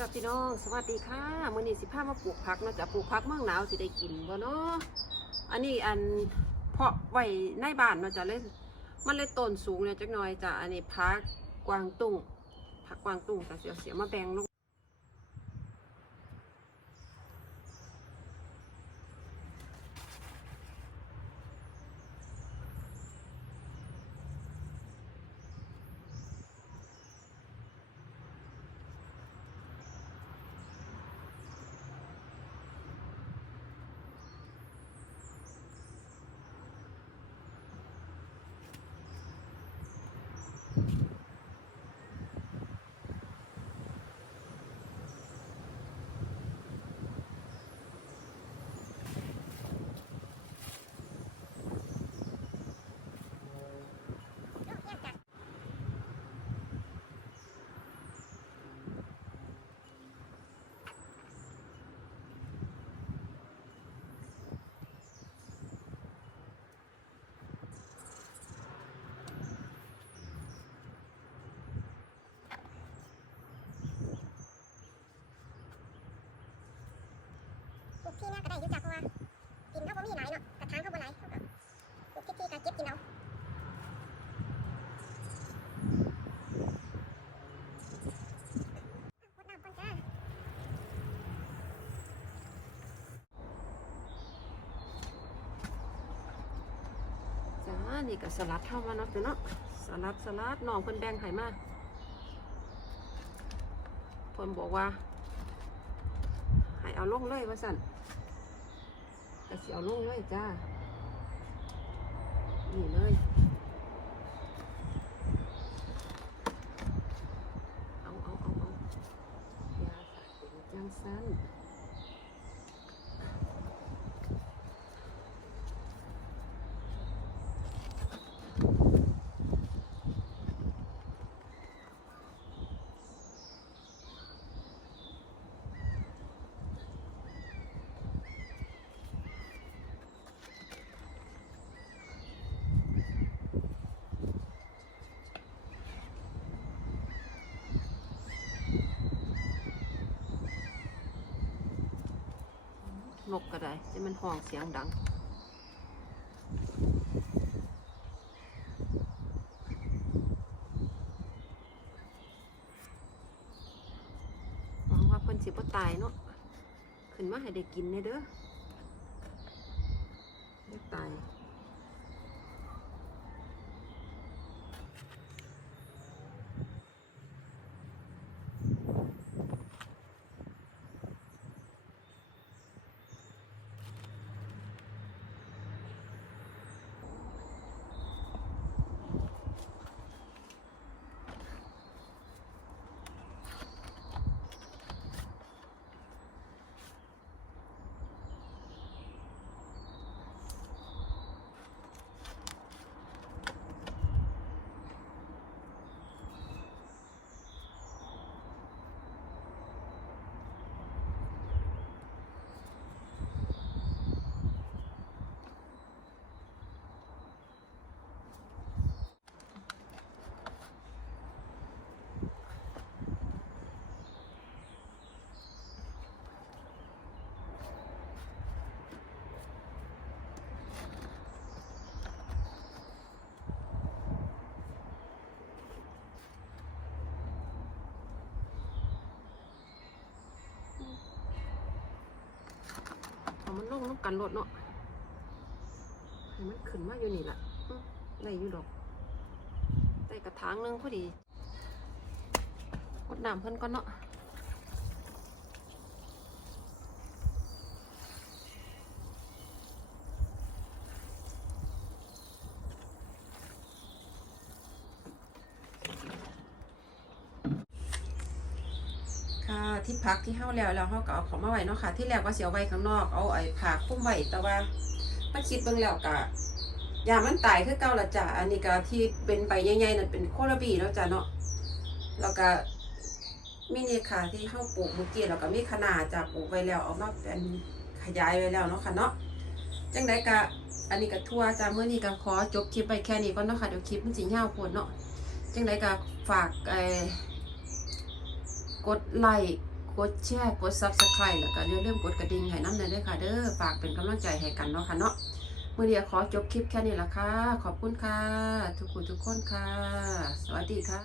จ้าพี่น้อง สวัสดีค่ะมื่อนี้สิพามาปลูกผักนะจ้ะปลูกผักเมืองหนาวสิได้กินบ่เนาะอันนี้อันเพาะไว้ในบ้านนะจ้ะเลยมันเลยต้นสูงเนี่ยจักหน่อยจ้ะอันนี้ผักกวางตุ้งผักกวางตุ้งแต่เสียเสียมาแบ่งลง ที่เนี่ยก็ได้ยู่จ้ะเพราะว่าดินเขาบ่มีหลายเนาะกระถางเขาบ่หลายเขาก็ปลูกที่ที่ก็เก็บกินเอานี่ก็สลัดเท่ามาเนาะเนาะสลัดสลัดน้องเพิ่นแบ่งให้มาเพิ่นบอกว่า เอาลงเลยว่าสั่นก็สิเอาลงเลยจ้า นี่เลยเอาเอาเอาเอายาสระผมจังสั้น นกก็ได้จะมันห้องเสียงดัง หวังว่าเพิ่นสิบ่ตายเนาะ ขึ้นมาให้ได้กินเน่เด้อไม่ตาย เอามันลงน้ำกันรถเนาะให้มันขึ้นมาอยู่นี่แหละอื้อได้อยู่ดอกได้กระถางนึงพอดีกดน้ำเพิ่นก่อนเนาะ ที่พักที่เฮาแล้วแล้วเฮาก็เอาของมาไว้เนาะค่ะ ที่แรกว่าสิเอาไว้ข้างนอกเอาไอ้ผ้าคลุมไว้แต่ว่ามาคิดเบิ่งแล้วก็ยามันตายคือเก่าละจ้ะอันนี้ก็ที่เป็นใบใหญ่ๆนั่นเป็นโคลาบีแล้วจ้ะเนาะแล้วก็มีนี่ค่ะที่เฮาปลูกเมื่อกี้แล้วก็มีคะน้าจ้ะปลูกไว้แล้วเอามาเป็นขยายไว้แล้วเนาะค่ะเนาะจังไดก็อันนี้ก็ทั่วจ้ะมื้อนี้ก็ขอจบคลิปไปแค่นี้ก่อนเนาะค่ะเดี๋ยวคลิปมันสิยาวโพดเนาะจังไดก็ฝากไอ้กดไลค์ กดแชร์กด Subscribe แล้วก็อย่าลืมกดกระดิ่งให้น้ำเนยด้วยค่ะเด้อฝากเป็นกำลังใจให้กันเนาะค่ะเนาะเมื่อเดียวขอจบคลิปแค่นี้ละค่ะ ขอบคุณค่ะ ทุกคนทุกคนค่ะ สวัสดีค่ะ